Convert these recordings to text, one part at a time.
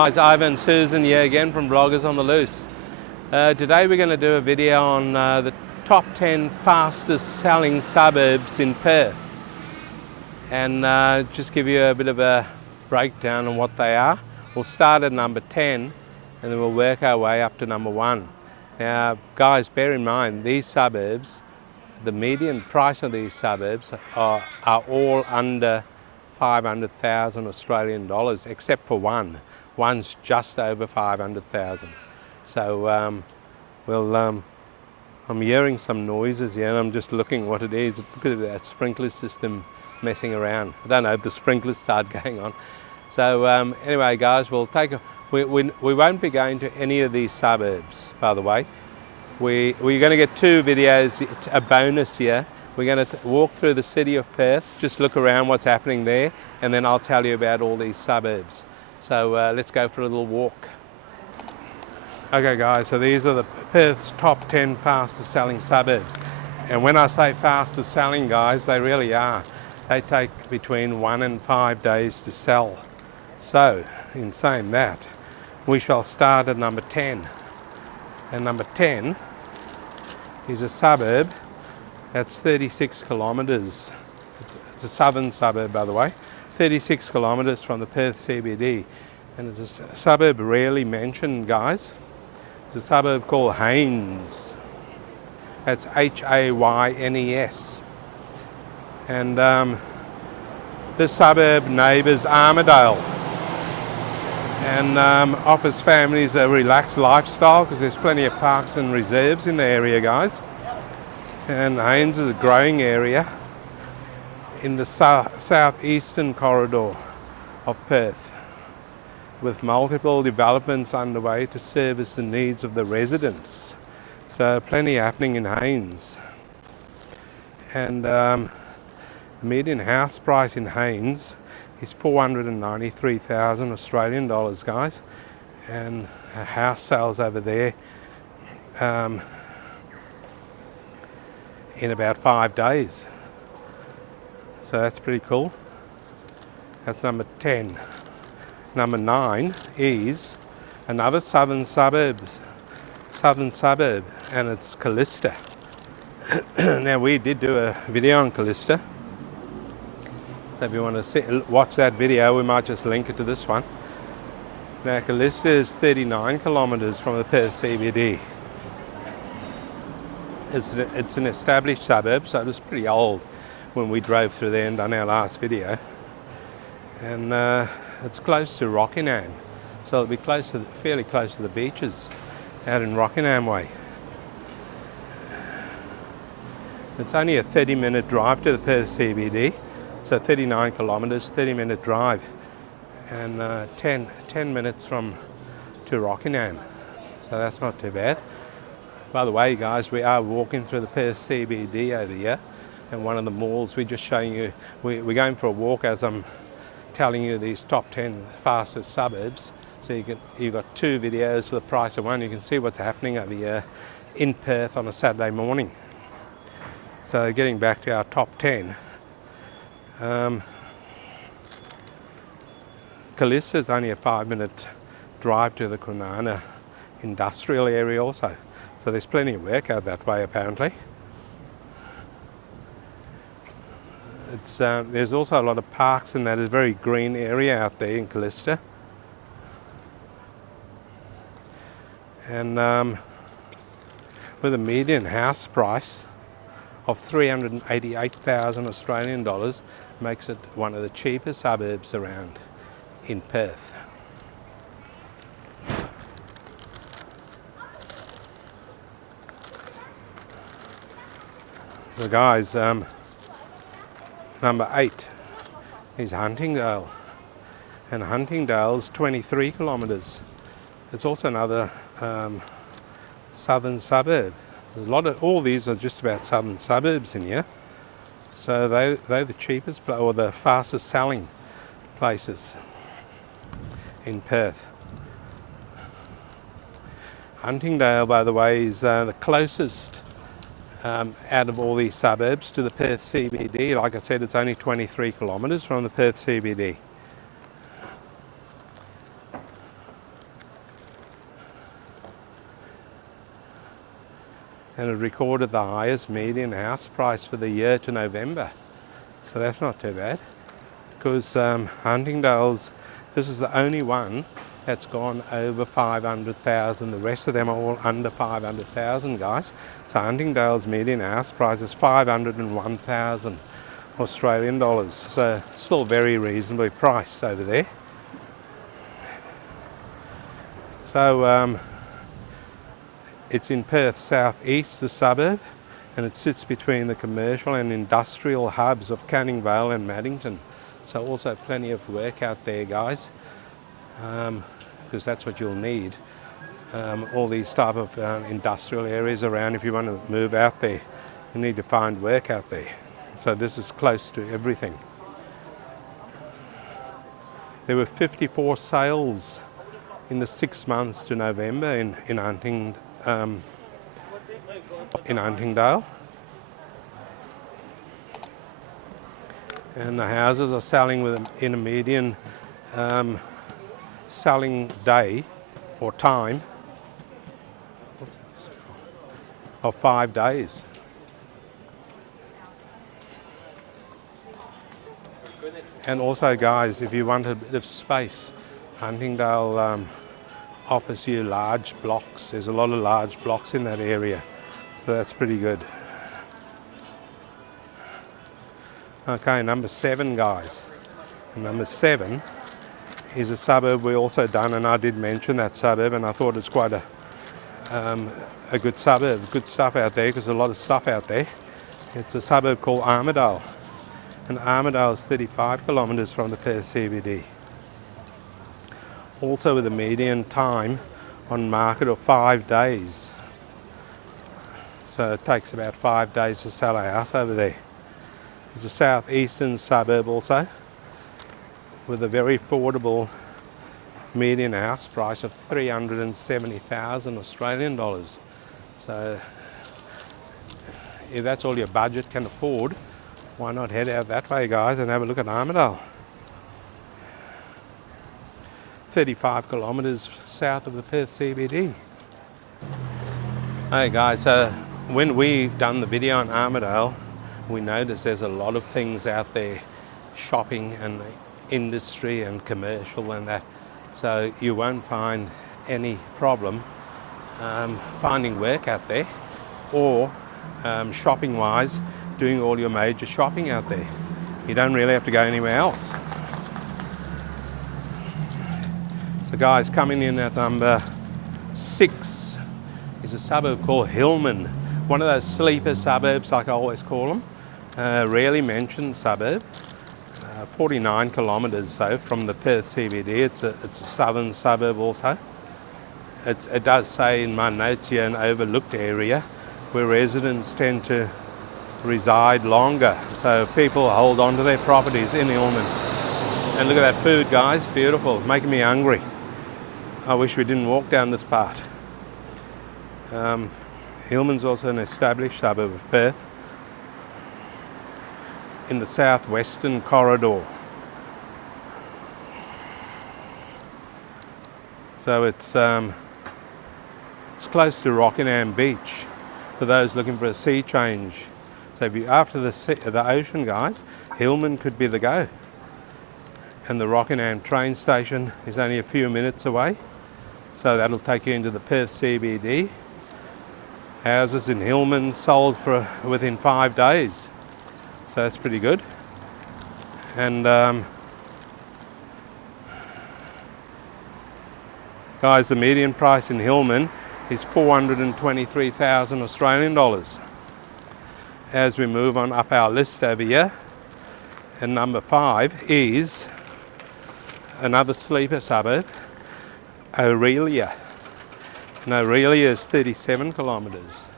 Guys, Ivan and Susan here again from Bloggers on the Loose. Today we're going to do a video on the top 10 fastest selling suburbs in Perth, and just give you a bit of a breakdown on what they are. We'll start at number 10 and then we'll work our way up to number 1. Now guys, bear in mind these suburbs, the median price of these suburbs are all under 500,000 Australian dollars, except for one. One's just over 500,000. So I'm hearing some noises here and I'm just looking what it is. Look at that sprinkler system messing around. I don't know if the sprinklers start going on. So anyway guys, we won't be going to any of these suburbs, by the way. We're going to get 2 videos, a bonus here. We're going to walk through the city of Perth, just look around what's happening there, and then I'll tell you about all these suburbs. So let's go for a little walk. Okay guys, so these are the Perth's top 10 fastest selling suburbs. And when I say fastest selling guys, they really are. They take between 1 and 5 days to sell. So, in saying that, we shall start at number 10. And number 10 is a suburb that's 36 kilometres. It's a southern suburb, by the way. 36 kilometres from the Perth CBD. And it's a suburb rarely mentioned, guys. It's a suburb called Haynes. That's Haynes. And this suburb neighbours Armadale. And offers families a relaxed lifestyle because there's plenty of parks and reserves in the area, guys. And Haynes is a growing area in the southeastern corridor of Perth, with multiple developments underway to service the needs of the residents. So plenty happening in Haynes. And the median house price in Haynes is 493,000 Australian dollars, guys. And a house sales over there in about 5 days. So that's pretty cool. That's number 10. Number 9 is another southern suburb, and it's Callista. Now we did do a video on Callista. So if you want to watch that video, we might just link it to this one. Now Callista is 39 kilometres from the Perth CBD. It's an established suburb, so it was pretty old when we drove through there and done our last video. And it's close to Rockingham, so it'll be fairly close to the beaches out in Rockingham way. It's only a 30-minute drive to the Perth CBD, so 39 kilometres, 30-minute drive, and 10 minutes to Rockingham, so that's not too bad. By the way guys, we are walking through the Perth CBD over here, and one of the malls. We're just showing you, we're going for a walk as I'm telling you these top 10 fastest suburbs. So you've got 2 videos for the price of one. You can see what's happening over here in Perth on a Saturday morning. So getting back to our top 10, Callista is only a 5-minute drive to the Kwinana industrial area also. So there's plenty of work out that way apparently. There's also a lot of parks and that is a very green area out there in Callista. And with a median house price of 388,000 Australian dollars, makes it one of the cheapest suburbs around in Perth. So guys, number 8 is Huntingdale, and Huntingdale's 23 kilometres. It's also another southern suburb. There's all these are just about southern suburbs in here. So they're the cheapest or the fastest selling places in Perth. Huntingdale, by the way, is the closest out of all these suburbs to the Perth CBD. Like I said, it's only 23 kilometres from the Perth CBD. and it recorded the highest median house price for the year to November. So that's not too bad, because Huntingdale's, this is the only one that's gone over 500,000. The rest of them are all under 500,000, guys. So Huntingdale's median house price is 501,000 Australian dollars. So still very reasonably priced over there. So it's in Perth southeast, the suburb, and it sits between the commercial and industrial hubs of Canning Vale and Maddington. So also plenty of work out there, guys, because that's what you'll need. All these type of industrial areas around. If you want to move out there, you need to find work out there. So this is close to everything. There were 54 sales in the 6 months to November in Huntingdale. And the houses are selling in a median selling day or time of 5 days. And also, guys, if you want a bit of space, Huntingdale offers you large blocks. There's a lot of large blocks in that area, so that's pretty good. Okay, number 7, guys. And number 7 is a suburb we also done, and I did mention that suburb, and I thought it's quite a good suburb. Good stuff out there, because there's a lot of stuff out there. It's a suburb called Armidale, and Armidale is 35 kilometres from the Perth CBD. Also with a median time on market of 5 days. So it takes about 5 days to sell a house over there. It's a southeastern suburb also, with a very affordable median house price of 370,000 Australian dollars. So if that's all your budget can afford, why not head out that way, guys, and have a look at Armidale. 35 kilometres south of the Perth CBD. Hey guys, so when we done the video on Armidale, we noticed there's a lot of things out there, shopping and industry and commercial and that. So you won't find any problem finding work out there, or shopping wise, doing all your major shopping out there. You don't really have to go anywhere else. So guys, coming in at number 6 is a suburb called Hillman. One of those sleeper suburbs, like I always call them. Rarely mentioned suburb. 49 kilometres though from the Perth CBD. It's a southern suburb also. It does say in my notes here an overlooked area where residents tend to reside longer. So people hold on to their properties in Hillman. And look at that food, guys, beautiful, making me hungry. I wish we didn't walk down this part. Hillman's also an established suburb of Perth in the southwestern corridor. So it's close to Rockingham Beach for those looking for a sea change. So if you're after the ocean, guys, Hillman could be the go. And the Rockingham train station is only a few minutes away, so that'll take you into the Perth CBD. Houses in Hillman sold for within 5 days, so that's pretty good. And guys, the median price in Hillman is 423,000 Australian dollars. As we move on up our list over here, and number 5 is another sleeper suburb, Aurelia. And Aurelia is 37 kilometres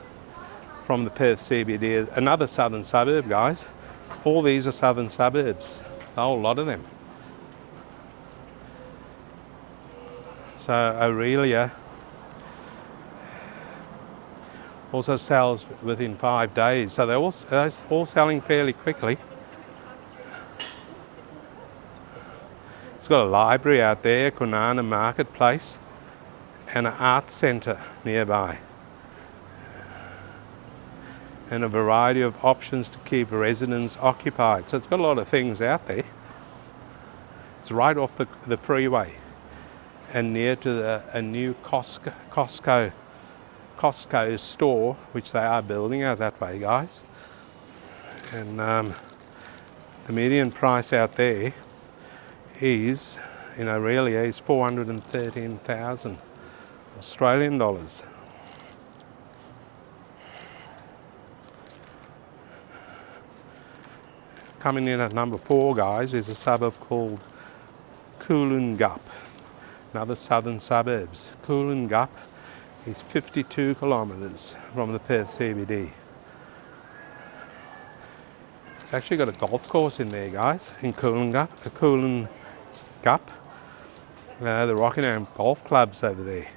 from the Perth CBD, another southern suburb, guys. All these are southern suburbs, a whole lot of them. So Aurelia also sells within 5 days, so they're all selling fairly quickly. It's got a library out there, Kwinana Marketplace, and an art centre nearby. and a variety of options to keep residents occupied. So it's got a lot of things out there. It's right off the freeway and near to a new Costco store, which they are building out that way, guys. And the median price out there is, really is 413,000 Australian dollars. Coming in at number 4, guys, is a suburb called Coolungup, another southern suburbs. Coolungup is 52 kilometres from the Perth CBD. It's actually got a golf course in there, guys, in Coolungup. The Rockingham Golf Club's over there,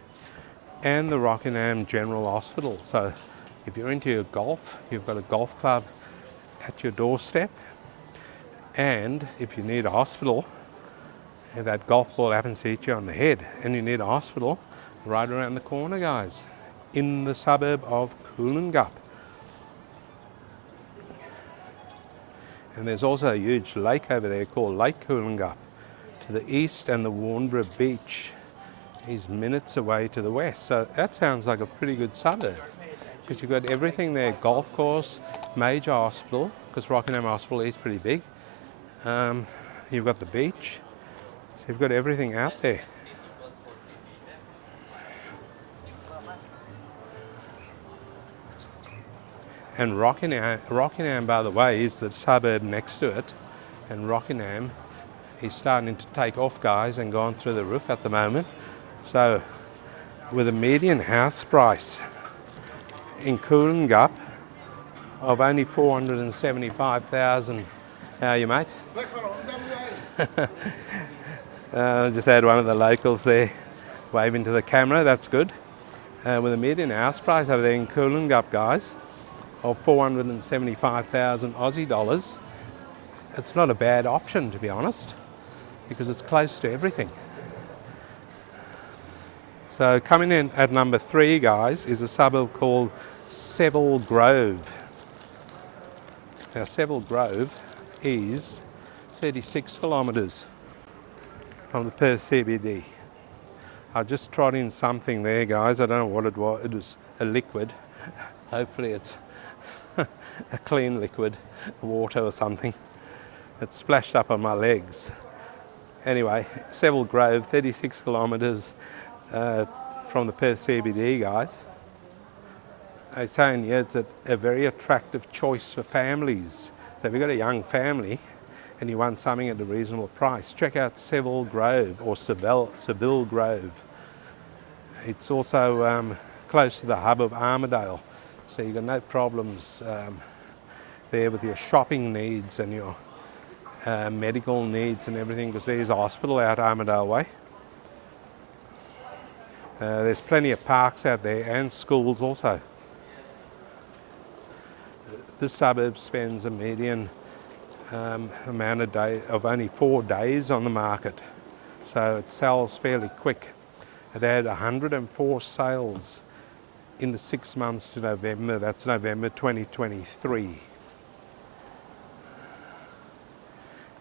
and the Rockingham General Hospital. So if you're into your golf, you've got a golf club at your doorstep. And if you need a hospital, if that golf ball happens to hit you on the head and you need a hospital, right around the corner, guys, in the suburb of Coolungup. And there's also a huge lake over there called Lake Coolungup to the east, and the Warnbro Beach is minutes away to the west. So that sounds like a pretty good suburb, because you've got everything there: golf course, major hospital, because Rockingham Hospital is pretty big. You've got the beach, so you've got everything out there. And Rockingham, by the way, is the suburb next to it, and Rockingham is starting to take off, guys, and gone through the roof at the moment. So with a median house price in Coolungup of only 475,000. How are you, mate? Just had one of the locals there waving to the camera. That's good. With a median house price over there in Coolungup, guys, of 475,000 Aussie dollars, it's not a bad option, to be honest, because it's close to everything. So coming in at number 3, guys, is a suburb called Seville Grove. Now, Seville Grove is 36 kilometres from the Perth CBD. I just trod in something there, guys. I don't know what it was. It was a liquid. Hopefully it's a clean liquid, water or something. It splashed up on my legs. Anyway, Seville Grove, 36 kilometres from the Perth CBD, guys. They're saying, yeah, it's a very attractive choice for families. So if you've got a young family and you want something at a reasonable price, check out Seville Grove, or Seville Grove. It's also close to the hub of Armidale, so you've got no problems there with your shopping needs and your medical needs and everything, because there's a hospital out Armidale way. There's plenty of parks out there and schools also. This suburb spends a median amount of only 4 days on the market, so it sells fairly quick. It had 104 sales in the 6 months to November. That's November 2023.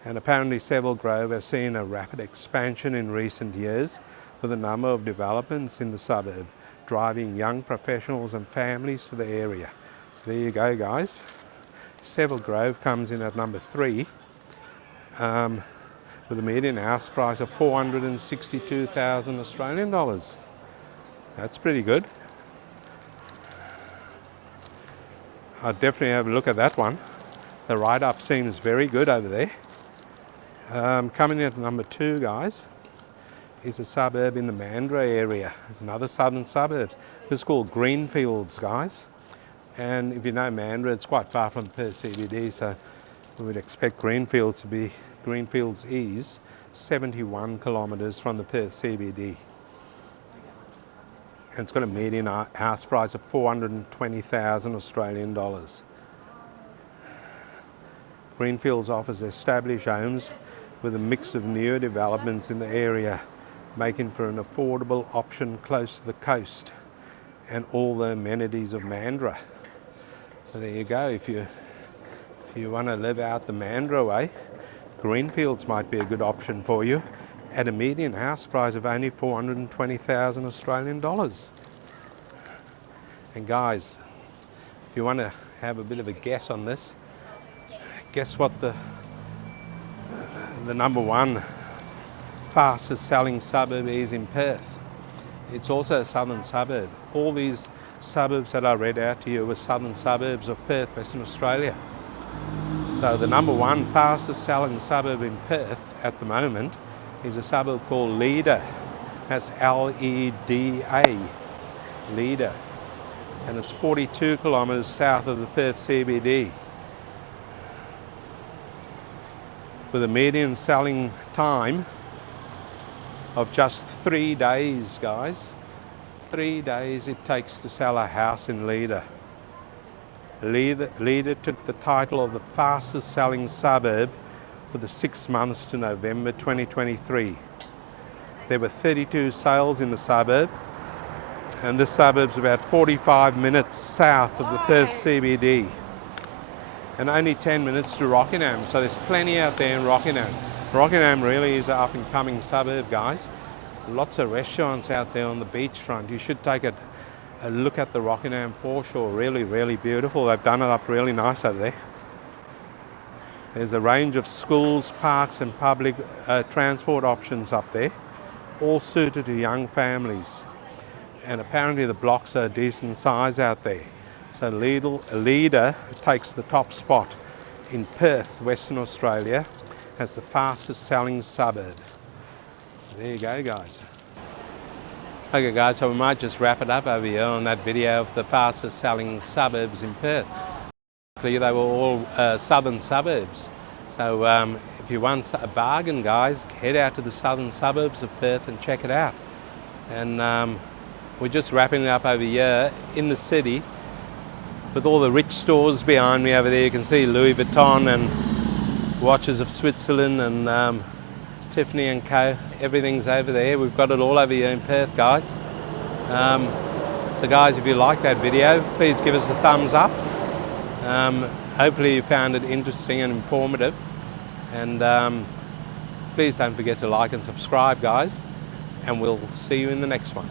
And apparently Seville Grove has seen a rapid expansion in recent years, with a number of developments in the suburb driving young professionals and families to the area. So there you go, guys. Seville Grove comes in at number 3 with a median house price of 462,000 Australian dollars. That's pretty good. I'd definitely have a look at that one. The write-up seems very good over there. Coming in at number 2, guys, is a suburb in the Mandurah area. It's another southern suburb. This is called Greenfields, guys. And if you know Mandurah, it's quite far from the Perth CBD, so we would expect Greenfields to be. Greenfields is 71 kilometres from the Perth CBD. And it's got a median house price of 420,000 Australian dollars. Greenfields offers established homes with a mix of newer developments in the area, making for an affordable option close to the coast and all the amenities of Mandurah. So there you go. If you want to live out the Mandurah way, greenfields might be a good option for you at a median house price of only 420,000 Australian dollars. And guys, if you want to have a bit of a guess on this, guess what the number one fastest selling suburb is in Perth. It's also a southern suburb. All these suburbs that I read out to you were southern suburbs of Perth, Western Australia. So the number one fastest selling suburb in Perth at the moment is a suburb called Leda. That's L-E-D-A, Leda. And it's 42 kilometres south of the Perth CBD, with a median selling time of just 3 days, guys. 3 days it takes to sell a house in Leda. Leda took the title of the fastest selling suburb for the 6 months to November 2023. There were 32 sales in the suburb, and this suburb's about 45 minutes south of the Perth CBD and only 10 minutes to Rockingham, so there's plenty out there in Rockingham. Rockingham really is an up-and-coming suburb, guys. Lots of restaurants out there on the beachfront. You should take a look at the Rockingham foreshore. Really, really beautiful. They've done it up really nice over there. There's a range of schools, parks and public transport options up there, all suited to young families. And apparently the blocks are decent size out there. So Leda takes the top spot in Perth, Western Australia, as the fastest selling suburb. There you go, guys. Okay guys, so we might just wrap it up over here on that video of the fastest selling suburbs in Perth. They were all southern suburbs. So if you want a bargain, guys, head out to the southern suburbs of Perth and check it out. And we're just wrapping it up over here in the city with all the rich stores behind me over there. You can see Louis Vuitton and Watches of Switzerland and Tiffany & Co. Everything's over there. We've got it all over here in Perth, guys. So guys, if you like that video, please give us a thumbs up. Hopefully you found it interesting and informative. And please don't forget to like and subscribe, guys. And we'll see you in the next one.